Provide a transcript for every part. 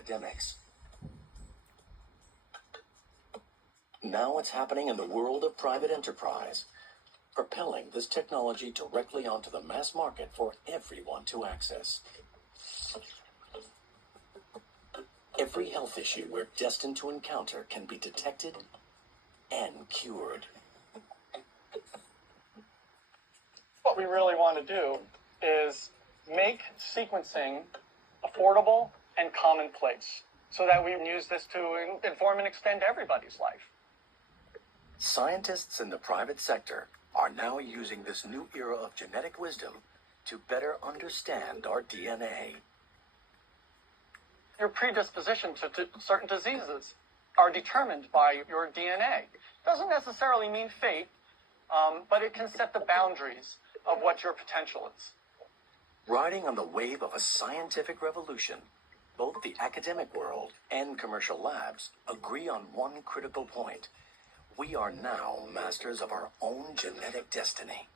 academics. Now it's happening in the world of private enterprise, propelling this technology directly onto the mass market for everyone to access. Every health issue we're destined to encounter can be detected and cured. What we really want to do is make sequencing affordable and commonplace so that we can use this to inform and extend everybody's life. Scientists in the private sector are now using this new era of genetic wisdom to better understand our DNA. Your predisposition to certain diseases are determined by your DNA. Doesn't necessarily mean fate, but it can set the boundaries of what your potential is. Riding on the wave of a scientific revolution, both the academic world and commercial labs agree on one critical point. We are now masters of our own genetic destiny.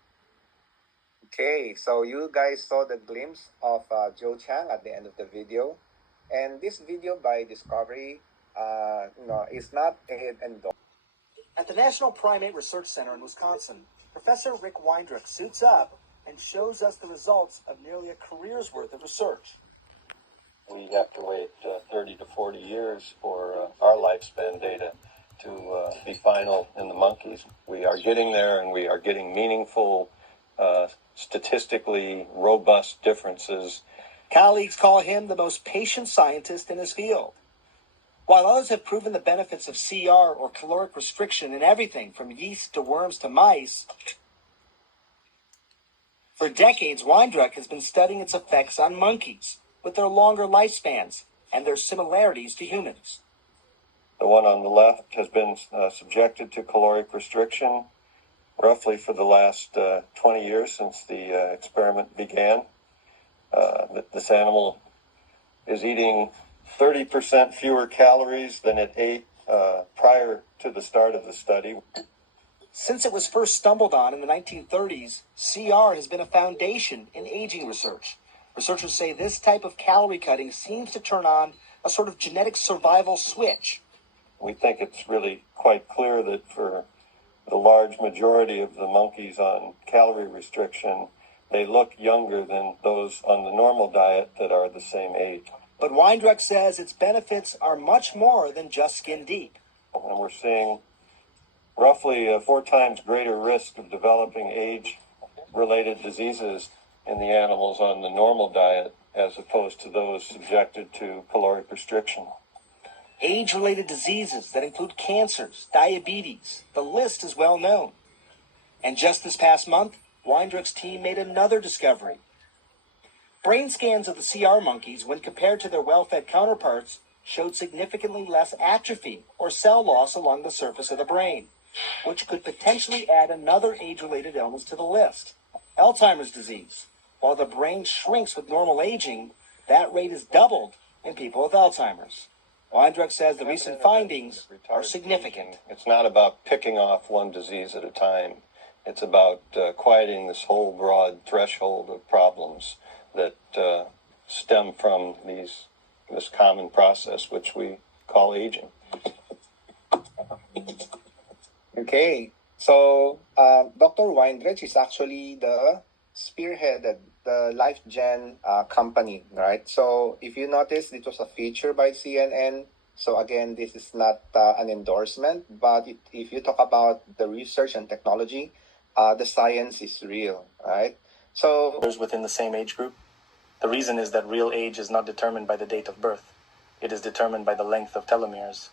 Okay, so you guys saw the glimpse of Joe Chang at the end of the video. And this video by Discovery is not an endorsement. At the National Primate Research Center in Wisconsin, Professor Rick Weindruck suits up and shows us the results of nearly a career's worth of research. We have to wait 30 to 40 years for our lifespan data to be final in the monkeys. We are getting there, and we are getting meaningful, statistically robust differences. Colleagues call him the most patient scientist in his field. While others have proven the benefits of CR or caloric restriction in everything from yeast to worms to mice, for decades, Weindruck has been studying its effects on monkeys with their longer lifespans and their similarities to humans. The one on the left has been subjected to caloric restriction roughly for the last 20 years since the experiment began. This animal is eating 30% fewer calories than it ate prior to the start of the study. Since it was first stumbled on in the 1930s, CR has been a foundation in aging research. Researchers say this type of calorie cutting seems to turn on a sort of genetic survival switch. We think it's really quite clear that for the large majority of the monkeys on calorie restriction, they look younger than those on the normal diet that are the same age. But Weindruck says its benefits are much more than just skin deep. And we're seeing roughly a 4 times greater risk of developing age-related diseases in the animals on the normal diet as opposed to those subjected to caloric restriction. Age-related diseases that include cancers, diabetes, the list is well known. And just this past month, Weindruck's team made another discovery. Brain scans of the CR monkeys, when compared to their well-fed counterparts, showed significantly less atrophy or cell loss along the surface of the brain, which could potentially add another age-related illness to the list, Alzheimer's disease. While the brain shrinks with normal aging, that rate is doubled in people with Alzheimer's. Weindruck says the recent findings are significant. It's not about picking off one disease at a time. It's about quieting this whole broad threshold of problems that stem from this common process, which we call aging. Okay, so Dr. Weindruck is actually the spearheaded the LifeGen company, right? So if you notice, it was a feature by CNN. So again, this is not an endorsement, but if you talk about the research and technology, the science is real, right? So within the same age group. The reason is that real age is not determined by the date of birth. It is determined by the length of telomeres.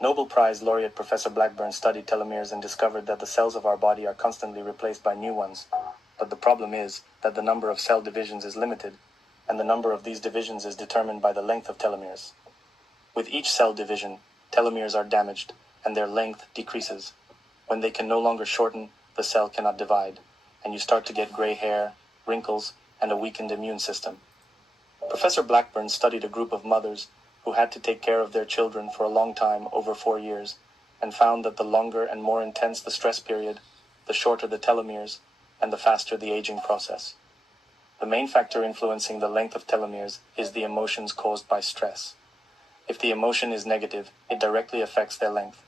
Nobel Prize laureate Professor Blackburn studied telomeres and discovered that the cells of our body are constantly replaced by new ones. But the problem is that the number of cell divisions is limited, and the number of these divisions is determined by the length of telomeres. With each cell division, telomeres are damaged, and their length decreases. When they can no longer shorten, the cell cannot divide, and you start to get gray hair, wrinkles, and a weakened immune system. Professor Blackburn studied a group of mothers who had to take care of their children for a long time, over 4 years, and found that the longer and more intense the stress period, the shorter the telomeres, and the faster the aging process. The main factor influencing the length of telomeres is the emotions caused by stress. If the emotion is negative, it directly affects their length.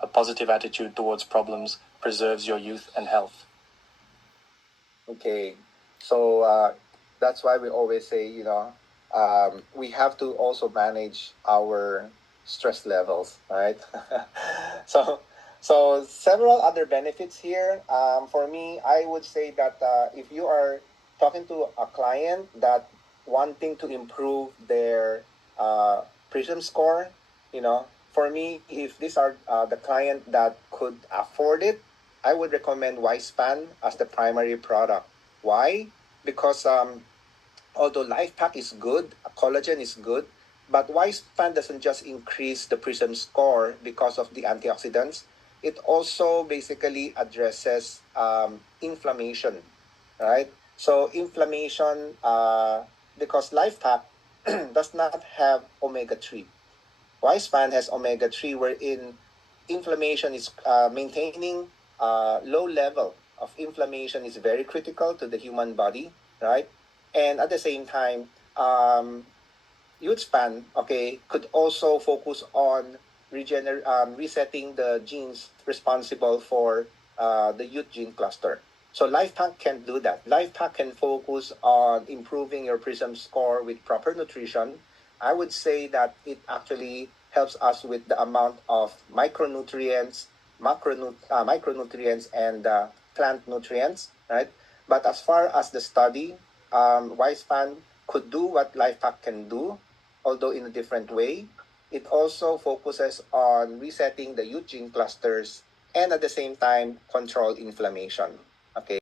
A positive attitude towards problems preserves your youth and health. Okay, so that's why we always say, we have to also manage our stress levels, right? so, so several other benefits here. For me, I would say that if you are talking to a client that wanting to improve their Prism score, for me, if these are the client that could afford it, I would recommend Wispan as the primary product. Why? Because although Life Pack is good, collagen is good, but Wispan doesn't just increase the Prism score because of the antioxidants. It also basically addresses inflammation, right? So inflammation, because Life Pack does not have omega-3. Wispan has omega-3 wherein inflammation is maintaining low level of inflammation is very critical to the human body, right? And at the same time, youth span, okay, could also focus on resetting the genes responsible for the youth gene cluster. So LifePack can do that. LifePack can focus on improving your PRISM score with proper nutrition. I would say that it actually helps us with the amount of micronutrients, micronutrients, and plant nutrients, right? But as far as the study, Wispan could do what LifePack can do, although in a different way. It also focuses on resetting the youth gene clusters and at the same time control inflammation. Okay.